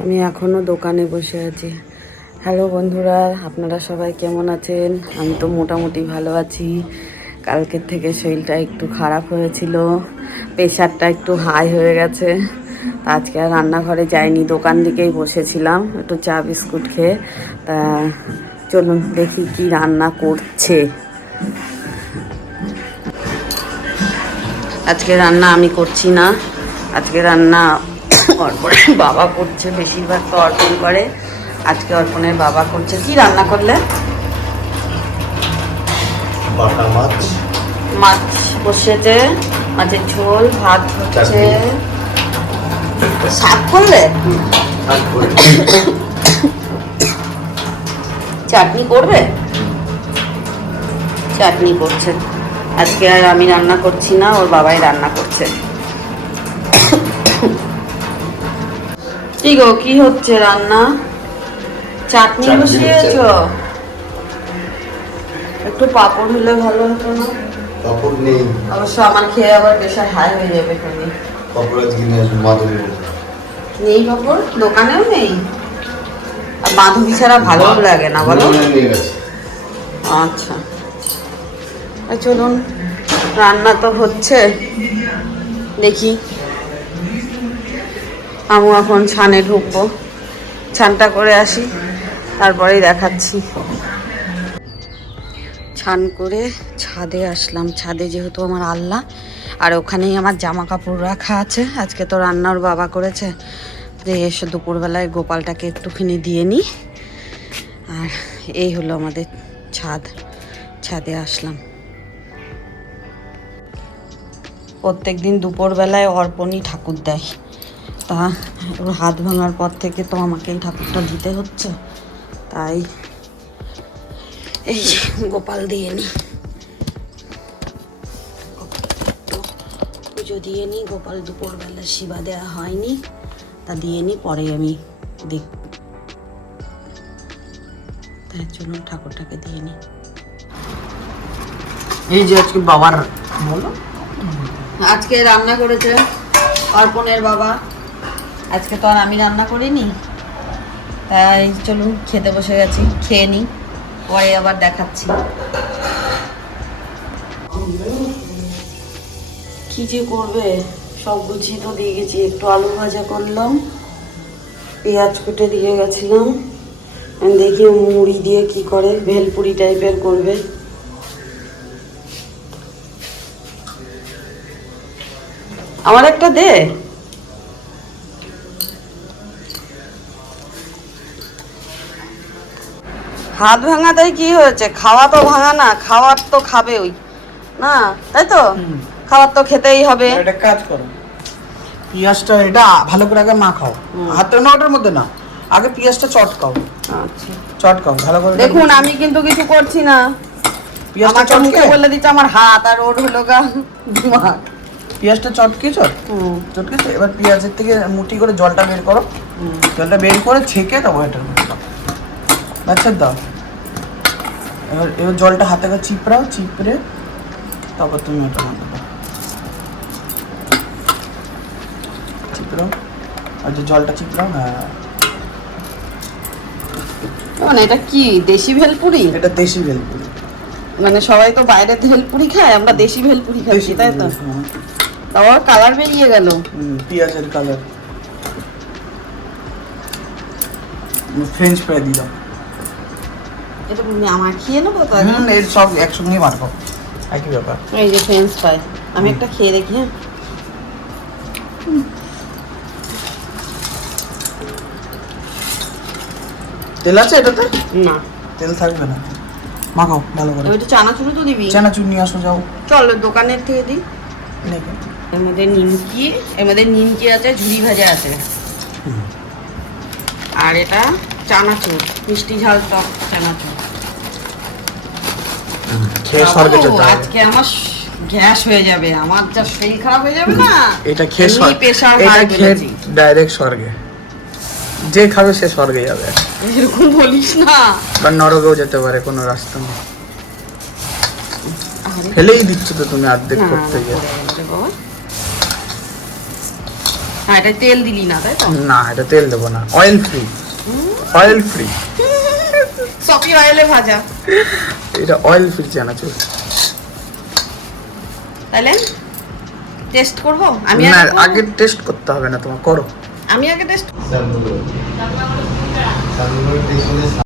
আমি এখনও দোকানে বসে আছি। হ্যালো বন্ধুরা, আপনারা সবাই কেমন আছেন? আমি তো মোটামুটি ভালো আছি। কালকের থেকে শরীরটা একটু খারাপ হয়েছিল, প্রেশারটা একটু হাই হয়ে গেছে। তা আজকে আর রান্নাঘরে যাইনি, দোকান দিকেই বসেছিলাম একটু চা বিস্কুট খেয়ে। তা চলুন দেখি কি রান্না করছে। আজকে রান্না আমি করছি না, আজকে রান্না অর্পণের বাবা করছে। বেশিরভাগ তো অর্পণ করে, আজকে অর্পণের বাবা করছে। কি রান্না করলে? বাটা মাছ, মাছ বসেছে, মাছের ঝোল, ভাত হচ্ছে। শাক করলে? চাটনি করবে? চাটনি করছে। আজকে আর আমি রান্না করছি না, ওর বাবাই রান্না করছে। কি গো, কি হচ্ছে রান্না? চাটনি বসিয়েছো? একটু পাঁপড় হলে ভালো হতো না? পাপড় নেই। অবশ্য আমার খেয়ে আবার প্রেশার হাই হয়ে যাবে। তুমি পাপড় আজকে নিয়ে আসবো মাধুরী। নেই পাঁপড়? দোকানেও নেই? আর মাধবী ছাড়া ভালো লাগে না বলো? আচ্ছা চলুন, রান্না তো হচ্ছে, দেখি। আমি এখন ছানে ঢুকবো, ছানটা করে আসি, তারপরেই দেখাচ্ছি। ছান করে ছাদে আসলাম। ছাদে যেহেতু আমার আল্লাহ, আর ওখানেই আমার জামা কাপড় রাখা আছে। আজকে তো রান্নার বাবা করেছে, যে এসে দুপুরবেলায় গোপালটাকে একটুখানি দিয়ে নিই। আর এই হলো আমাদের ছাদ, ছাদে আসলাম। প্রত্যেক দিন দুপুরবেলায় অর্পণই ঠাকুর দেয়, তা ওর হাত ভাঙার পর থেকে তো আমাকেই ঠাকুরটা দিতে হচ্ছে, তাই এই গোপাল দিয়ে নিই, পুজো দিয়ে নিই। গোপাল দুপুরবেলা সেবা দেওয়া হয়নি, তা দিয়ে নিই, পরে আমি দেখব। তাই জন্য ঠাকুরটাকে দিয়ে নিই। এই যে আজকে বাবার বলো, আজকে রান্না করেছে অর্পণের বাবা, আজকে তো আর আমি রান্না করিনি। তাই চলুন খেতে বসে গেছি, খেয়ে নিই, পরে আবার দেখাচ্ছি। কি যে করবে, সব গুছিয়ে তো দিয়ে গেছি। একটু আলু ভাজা করলাম, পেঁয়াজ কুটে দিয়ে গেছিলাম। দেখি মুড়ি দিয়ে কি করে, ভেলপুরি টাইপের করবে। আমার একটা দে। হাত ভাঙাটাই কি হয়েছে? খাওয়া তো ভাঙা না, খাওয়ার তো খাবে ওই না, তাই তো? খাওয়ার তো খেতেই হবে। একটা কাজ করো, পেঁয়াজটা এটা ভালো করে আগে মাখাও, হাতে না ওটার মধ্যে না, আগে পেঁয়াজটা চটকাও। আচ্ছা চটকাও ভালো করে। দেখুন, আমি কিন্তু কিছু করছি না, পেঁয়াজটা আমাকে মুখে চটকে, বলে দিচ্ছে আমার হাত, আর ওর হলো গা দিমাগ। পেঁয়াজটা চটকেছো, চটকেছো। এবার পেঁয়াজের থেকে মুঠি করে জলটা বের করো, জলটা বের করে ছেঁকে দেবো এটার মধ্যে দাও। আচ্ছা দাও, এবার জলটা হাতে করে চিপড়াও, চিপড়ে তারপর তুমি ওটার মধ্যে দাও, চিপড়াও। আর যে জলটা চিপড়াও, হ্যাঁ। মানে এটা কি দেশি ভেলপুরি? এটা দেশি ভেলপুরি। মানে সবাই তো বাইরে ভেলপুরি খায়, আমরা দেশি ভেলপুরি খাচ্ছি, তাই তো? তাও কালার বেরিয়ে গেল, পেঁয়াজের কালার। ফ্রেঞ্চ ফ্রাই দিলাম, এটা আমার খেয়ে নেবো তো? এর সব একসঙ্গেই মারবো, একই ব্যাপার। এই যে ফ্রেঞ্চ ফ্রাই, আমি একটা খেয়ে দেখি। হ্যাঁ, তেল আছে এটাতে? না তেল থাকবে না, মাখাও ভালো করে। ওইটা চানাচুর তো দিবি? চানাচুর নিয়ে আসো, যাও। চল দোকানের থেকে দিই। দেখো এর মধ্যে নিমকি, এর মধ্যে নিমকি আছে, ঝুড়ি ভাজা আছে, আর এটা চানাচুর, মিষ্টি ঝাল টক চানাচুর। খেয়ে স্বর্গে যেতে হবে। আজকে আমার গ্যাস হয়ে যাবে, আমার যা শরীর খারাপ হয়ে যাবে না। এটা খেয়ে প্রেশার এটা হাই খেয়ে বেড়েছে। ডাইরেক্ট স্বর্গে, যে খাবে সে স্বর্গে যাবে। এরকম বলিস না, বা নরকেও যেতে পারে, কোনো রাস্তা নেই। ফেলেই দিচ্ছ তো তুমি অর্ধেক করতে গিয়ে। বাবা হ্যাঁ, এটা তেল দিলি না তাই তো? না, এটা তেল দেবো না, অয়েল ফ্রি। অয়েল ফ্রি, সফি অয়েলে ভাজা। এটা অয়েল ফ্রি চানাচুর। তাহলে টেস্ট করব আমি? না, আগে টেস্ট করতে হবে না তোমার, করো। আমি আগে টেস্ট। স্যাম্পল করে টেস্ট